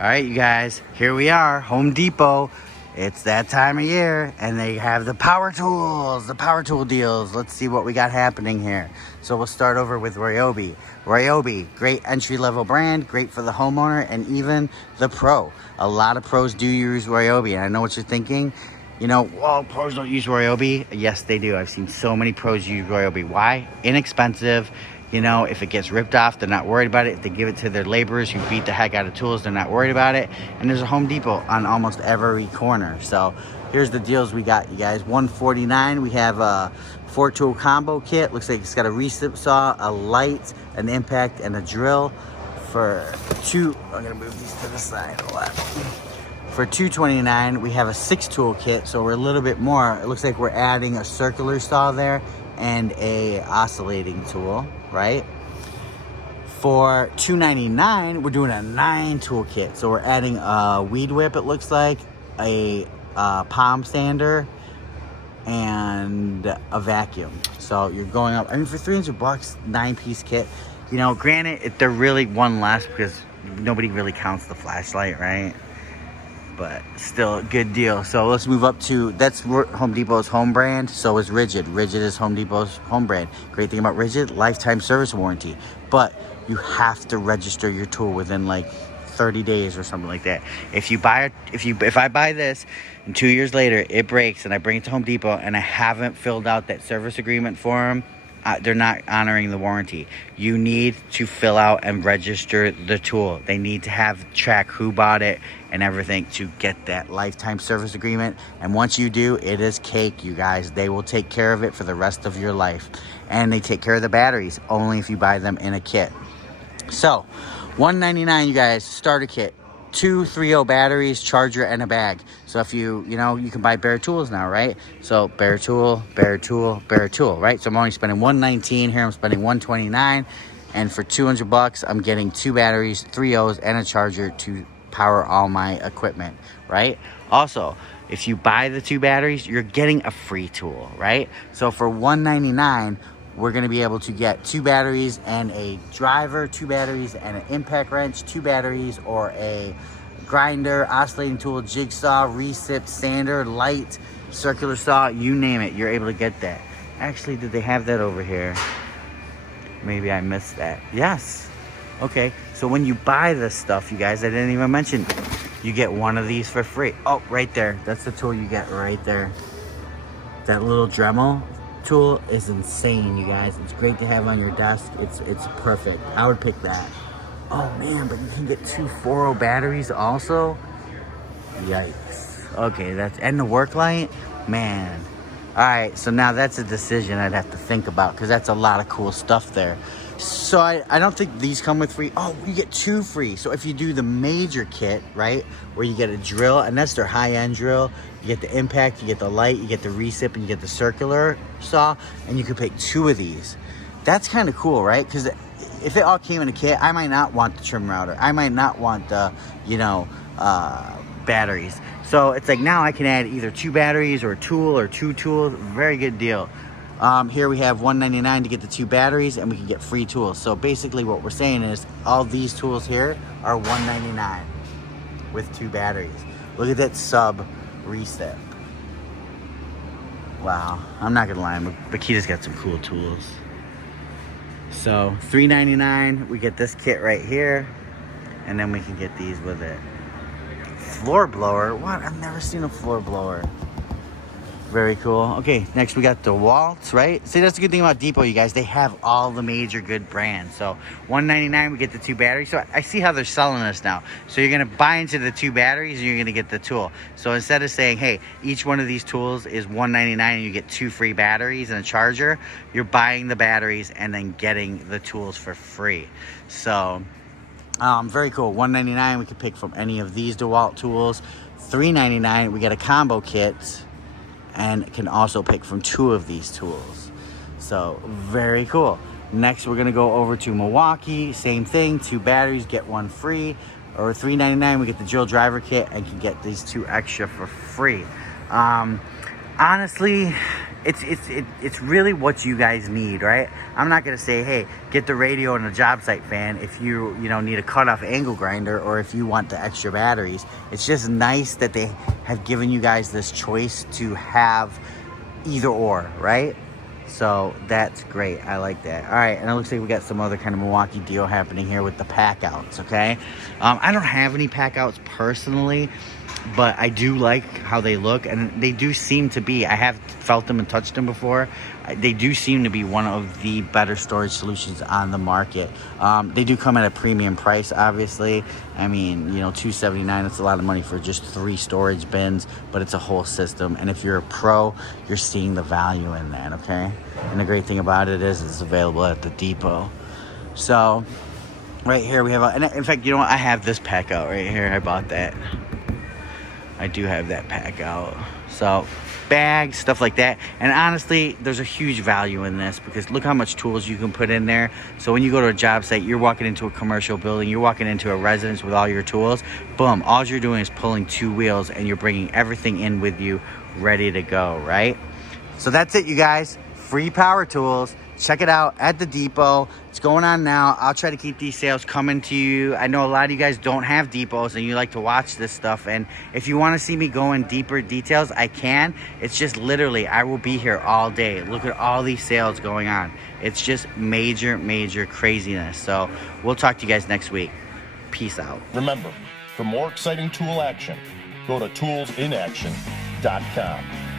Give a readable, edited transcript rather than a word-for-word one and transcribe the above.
All right, you guys, here we are, Home Depot. It's that time of year, and they have the power tools, the power tool deals. Let's see what we got happening here. So we'll start over with Ryobi. Ryobi, great entry-level brand, great for the homeowner and even the pro. A lot of pros do use Ryobi, and I know what you're thinking. You know, well, pros don't use Ryobi. Yes, they do. I've seen so many pros use Ryobi. Why? Inexpensive. You know, if it gets ripped off, they're not worried about it. If they give it to their laborers who beat the heck out of tools, they're not worried about it. And there's a Home Depot on almost every corner. So here's the deals we got, you guys. $149. We have a 4-tool combo kit. Looks like it's got a recip saw, a light, an impact, and a drill for I'm gonna move these to the side a lot. For $229, we have a 6-tool kit, so we're a little bit more. It looks like we're adding a circular saw there and a oscillating tool, right? For $299, we're doing a 9-tool kit. So we're adding a weed whip, it looks like, a palm sander, and a vacuum. So you're going up, I mean, for $300, 9-piece kit. You know, granted, they're really one less because nobody really counts the flashlight, right? But still a good deal. So let's move up to, that's Home Depot's home brand. So is Rigid. Rigid is Home Depot's home brand. Great thing about Rigid, lifetime service warranty. But you have to register your tool within like 30 days or something like that. If I buy this and 2 years later it breaks and I bring it to Home Depot and I haven't filled out that service agreement form, they're not honoring the warranty. You need to fill out and register the tool. They need to have track who bought it and everything to get that lifetime service agreement. And once you do, it is cake, you guys. They will take care of it for the rest of your life. And they take care of the batteries only if you buy them in a kit. So $199, you guys, starter kit. 2 3.0 batteries, charger, and a bag. So if you can buy bare tools now, right? So bare tool, right? So I'm only spending $119 here. I'm spending $129, and for $200, I'm getting 2 batteries, 3.0s, and a charger to power all my equipment, right? Also, if you buy the 2 batteries, you're getting a free tool, right? So for $199, we're going to be able to get 2 batteries and a driver, 2 batteries and an impact wrench, 2 batteries or a grinder, oscillating tool, jigsaw, recip, sander, light, circular saw, you name it, you're able to get that. Actually, did they have that over here? Maybe I missed that. Yes. Okay, so when you buy this stuff, you guys, I didn't even mention, you get 1 of these for free. Oh, right there. That's the tool you get right there. That little Dremel tool is insane, you guys. It's great to have on your desk. It's perfect. I would pick that. Oh man, but you can get 2 4.0 batteries also. Yikes. Okay, and the work light, man. All right, so now that's a decision I'd have to think about because that's a lot of cool stuff there. So I don't think these come with free. Oh, you get 2 free. So if you do the major kit, right, where you get a drill, and that's their high-end drill, you get the impact, you get the light, you get the recip, and you get the circular saw, and you could pick 2 of these. That's kind of cool, right? Because if it all came in a kit, I might not want the trim router. I might not want the, batteries. So it's like now I can add either 2 batteries or a tool or 2 tools. Very good deal. Here we have $199 to get the 2 batteries, and we can get free tools. So basically what we're saying is all these tools here are $199 with 2 batteries. Look at that sub recip. Wow, I'm not gonna lie, Makita's got some cool tools. So $399, we get this kit right here, and then we can get these with it. Floor blower, what? I've never seen a floor blower. Very cool. Okay, next we got DeWalt, right? See, that's the good thing about Depot, you guys. They have all the major good brands. So $199, we get the 2 batteries. So I see how they're selling this now. So you're going to buy into the 2 batteries and you're going to get the tool. So instead of saying, hey, each one of these tools is $199 and you get 2 free batteries and a charger, you're buying the batteries and then getting the tools for free. So very cool. $199, we can pick from any of these DeWalt tools. $399, we get a combo kit, and can also pick from 2 of these tools. So very cool. Next we're gonna go over to Milwaukee. Same thing, 2 batteries, get 1 free. Or $399, we get the drill driver kit and can get these 2 extra for free. Honestly, it's really what you guys need, right? I'm not gonna say, hey, get the radio and a job site fan if you need a cutoff angle grinder, or if you want the extra batteries. It's just nice that they have given you guys this choice to have either or, right? So that's great. I like that. All right, and it looks like we got some other kind of Milwaukee deal happening here with the pack outs. Okay, I don't have any pack outs personally, but I do like how they look, and they do seem to be, I have felt them and touched them before, they do seem to be one of the better storage solutions on the market. They do come at a premium price, obviously. I mean, $279, it's a lot of money for just 3 storage bins, but it's a whole system, and if you're a pro, you're seeing the value in that, okay? And the great thing about it is it's available at the depot. So right here we have, and in fact, you know what, I have this pack out right here. I bought that. I do have that pack out. So bags, stuff like that. And honestly, there's a huge value in this, because look how much tools you can put in there. So when you go to a job site, you're walking into a commercial building, you're walking into a residence with all your tools, boom, all you're doing is pulling 2 wheels, and you're bringing everything in with you ready to go, right? So that's it, you guys. Free power tools. Check it out at the depot. It's going on now. I'll try to keep these sales coming to you. I know a lot of you guys don't have depots and you like to watch this stuff. And if you want to see me go in deeper details, I can. It's just literally, I will be here all day. Look at all these sales going on. It's just major, major craziness. So we'll talk to you guys next week. Peace out. Remember, for more exciting tool action, go to toolsinaction.com.